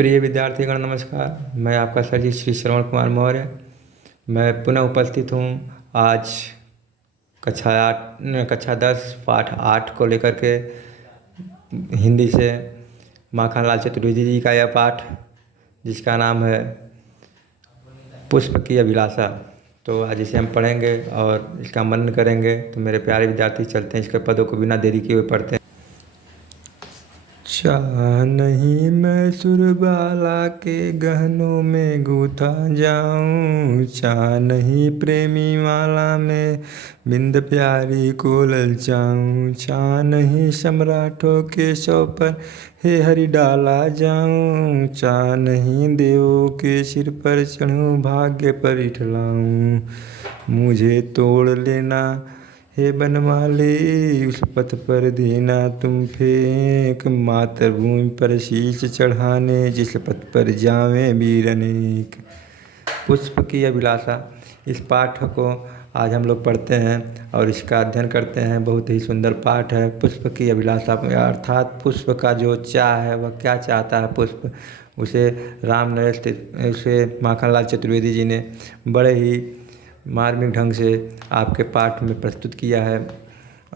प्रिय विद्यार्थीगण नमस्कार। मैं आपका सर जी श्री श्रवण कुमार मौर्य। मैं पुनः उपस्थित हूँ आज कक्षा 10 पाठ 8 को लेकर के हिंदी से माखनलाल चतुर्वेदी जी का यह पाठ जिसका नाम है पुष्प की अभिलाषा। तो आज इसे हम पढ़ेंगे और इसका मनन करेंगे। तो मेरे प्यारे विद्यार्थी चलते हैं इसके पदों को बिना देरी किए हुए पढ़ते हैं। चाह नहीं मैं सुरबाला के गहनों में गूथा जाऊं, चाह नहीं प्रेमी माला में बिंद प्यारी को ललचाऊं, चाह नहीं सम्राटों के सौ पर हे हरि डाला जाऊं, चाह नहीं देवों के सिर पर चढ़ूं भाग्य पर इठलाऊं, मुझे तोड़ लेना हे बनमाली उस पथ पर देना तुम फेंक, मातृभूमि पर शीश चढ़ाने जिस पथ पर जावें वीर अनेक। पुष्प की अभिलाषा, इस पाठ को आज हम लोग पढ़ते हैं और इसका अध्ययन करते हैं। बहुत ही सुंदर पाठ है। पुष्प की अभिलाषा अर्थात पुष्प का जो चाह है वह क्या चाहता है पुष्प, उसे राम नरेश उसे माखनलाल चतुर्वेदी जी ने बड़े ही मार्मिक ढंग से आपके पाठ में प्रस्तुत किया है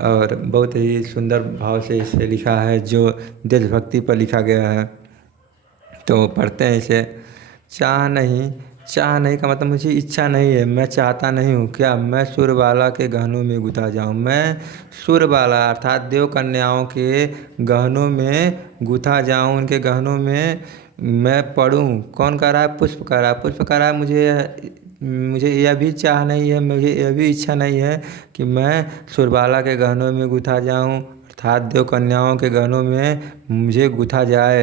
और बहुत ही सुंदर भाव से इसे लिखा है जो देशभक्ति पर लिखा गया है। तो पढ़ते हैं इसे। चाह नहीं का मतलब मुझे इच्छा नहीं है, मैं चाहता नहीं हूँ। क्या मैं सुरबाला के गहनों में गुथा जाऊँ। मैं सुरबाला अर्थात देव कन्याओं के गहनों में गुथा जाऊँ, उनके गहनों में मैं पढ़ूँ। कौन कह रहा है? पुष्प कह रहा है। पुष्प कह रहा है मुझे यह भी चाह नहीं है, मुझे यह भी इच्छा नहीं है कि मैं सुरबाला के गहनों में गुथा जाऊं अर्थात देव कन्याओं के गहनों में मुझे गुथा जाए।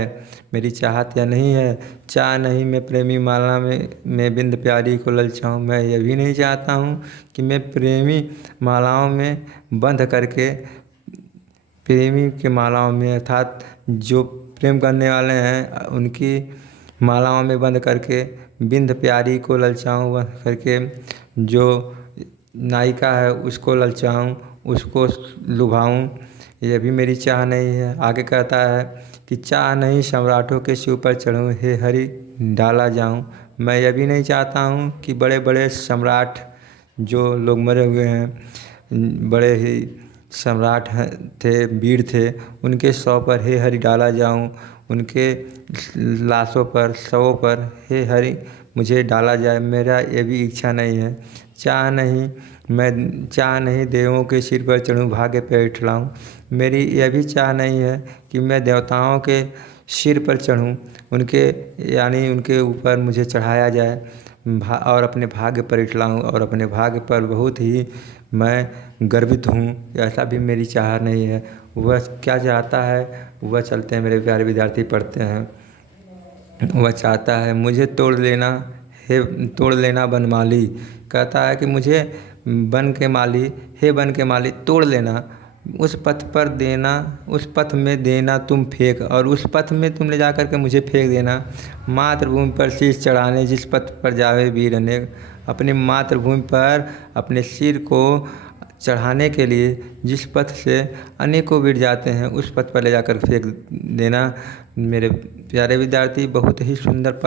मेरी चाहत यह नहीं है। चाह नहीं मैं प्रेमी माला में बिंद प्यारी को ललचाऊं। मैं यह भी नहीं चाहता हूँ कि मैं प्रेमी मालाओं में बंध करके प्रेमी के मालाओं में अर्थात जो प्रेम करने वाले हैं उनकी मालाओं में बंद करके बिंद प्यारी को ललचाऊं, बंद करके जो नायिका है उसको ललचाऊं, उसको लुभाऊं। यह भी मेरी चाह नहीं है। आगे कहता है कि चाह नहीं सम्राटों के सिर पर चढ़ूं, हे हरि डाला जाऊं। मैं यह भी नहीं चाहता हूं कि बड़े बड़े सम्राट जो लोग मरे हुए हैं, बड़े ही सम्राट थे, वीर थे, उनके शव पर हे हरि डाला जाऊं, उनके लाशों पर शवों पर हे हरि मुझे डाला जाए। मेरा ये भी इच्छा नहीं है। चाह नहीं देवों के सिर पर चढ़ूं भाग्य पर इठलाऊं। मेरी यह भी चाह नहीं है कि मैं देवताओं के सिर पर चढ़ूं, उनके यानी उनके ऊपर मुझे चढ़ाया जाए और अपने भाग्य पर इठलाऊं और अपने भाग्य पर बहुत ही मैं गर्वित हूँ। ऐसा भी मेरी चाह नहीं है। वह क्या चाहता है वह चलते हैं मेरे प्यारे विद्यार्थी पढ़ते हैं। वह चाहता है मुझे तोड़ लेना बनमाली। कहता है कि मुझे बन के माली तोड़ लेना, उस पथ पर देना, उस पथ में देना तुम फेंक और उस पथ में तुम ले जा कर के मुझे फेंक देना। मातृभूमि पर शीश चढ़ाने जिस पथ पर जावे वीर अनेक। अपनी मातृभूमि पर अपने सिर को चढ़ाने के लिए जिस पथ से अनेकों वीर जाते हैं उस पथ पर ले जाकर फेंक देना। मेरे प्यारे विद्यार्थी बहुत ही सुंदर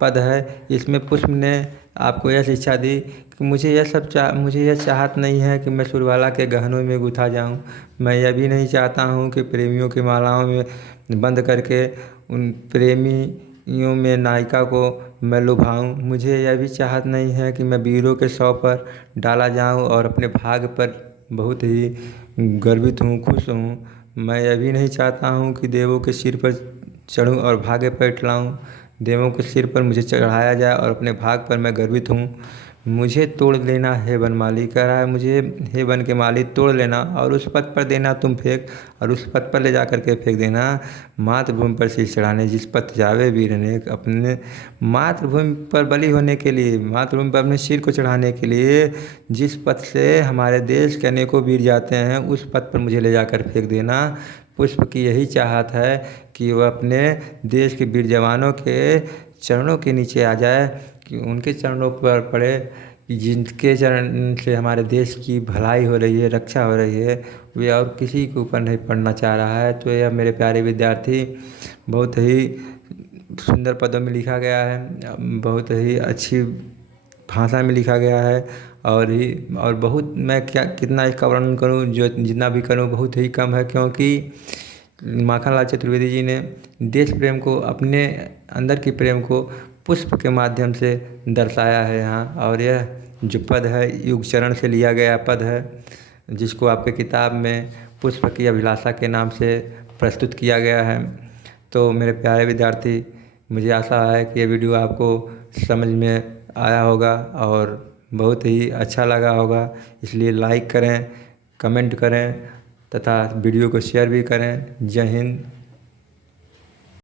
पद है। इसमें पुष्प ने आपको यह शिक्षा दी कि मुझे यह चाहत नहीं है कि मैं सुरबाला के गहनों में गुथा जाऊं। मैं यह भी नहीं चाहता हूं कि प्रेमियों की मालाओं में बंद करके उन प्रेमियों में नायिका को मैं लुभाऊं। मुझे यह भी चाहत नहीं है कि मैं वीरों के शव पर डाला जाऊं और अपने भाग्य पर बहुत ही गर्वित हूँ, खुश हूँ। मैं यह भी नहीं चाहता हूँ कि देवों के सिर पर चढ़ूं और भाग्य पर इठलाऊं। देवों के सिर पर मुझे चढ़ाया जाए और अपने भाग पर मैं गर्वित हूँ। मुझे तोड़ लेना हे बनमाली। कह रहा है मुझे हे बन के माली तोड़ लेना और उस पथ पर देना तुम फेंक और उस पथ पर ले जा कर के फेंक देना। मातृभूमि पर शीश चढ़ाने जिस पथ जावे वीर अनेक। अपने मातृभूमि पर बलि होने के लिए, मातृभूमि पर अपने सिर को चढ़ाने के लिए जिस पथ से हमारे देश के अनेकों वीर जाते हैं उस पथ पर मुझे ले जाकर फेंक देना। पुष्प की यही चाहत है कि वह अपने देश के वीर जवानों के चरणों के नीचे आ जाए, कि उनके चरणों पर पड़े, कि जिनके चरण से हमारे देश की भलाई हो रही है, रक्षा हो रही है, वे और किसी के ऊपर नहीं पड़ना चाह रहा है। तो यह मेरे प्यारे विद्यार्थी बहुत ही सुंदर पदों में लिखा गया है, बहुत ही अच्छी भाषा में लिखा गया है। और बहुत, मैं क्या कितना इसका वर्णन करूँ, जो जितना भी करूँ बहुत ही कम है, क्योंकि माखनलाल चतुर्वेदी जी ने देश प्रेम को, अपने अंदर की प्रेम को पुष्प के माध्यम से दर्शाया है यहाँ। और यह जो पद है युग चरण से लिया गया पद है, जिसको आपके किताब में पुष्प की अभिलाषा के नाम से प्रस्तुत किया गया है। तो मेरे प्यारे विद्यार्थी, मुझे आशा है कि ये वीडियो आपको समझ में आया होगा और बहुत ही अच्छा लगा होगा। इसलिए लाइक करें, कमेंट करें तथा वीडियो को शेयर भी करें। जय हिंद,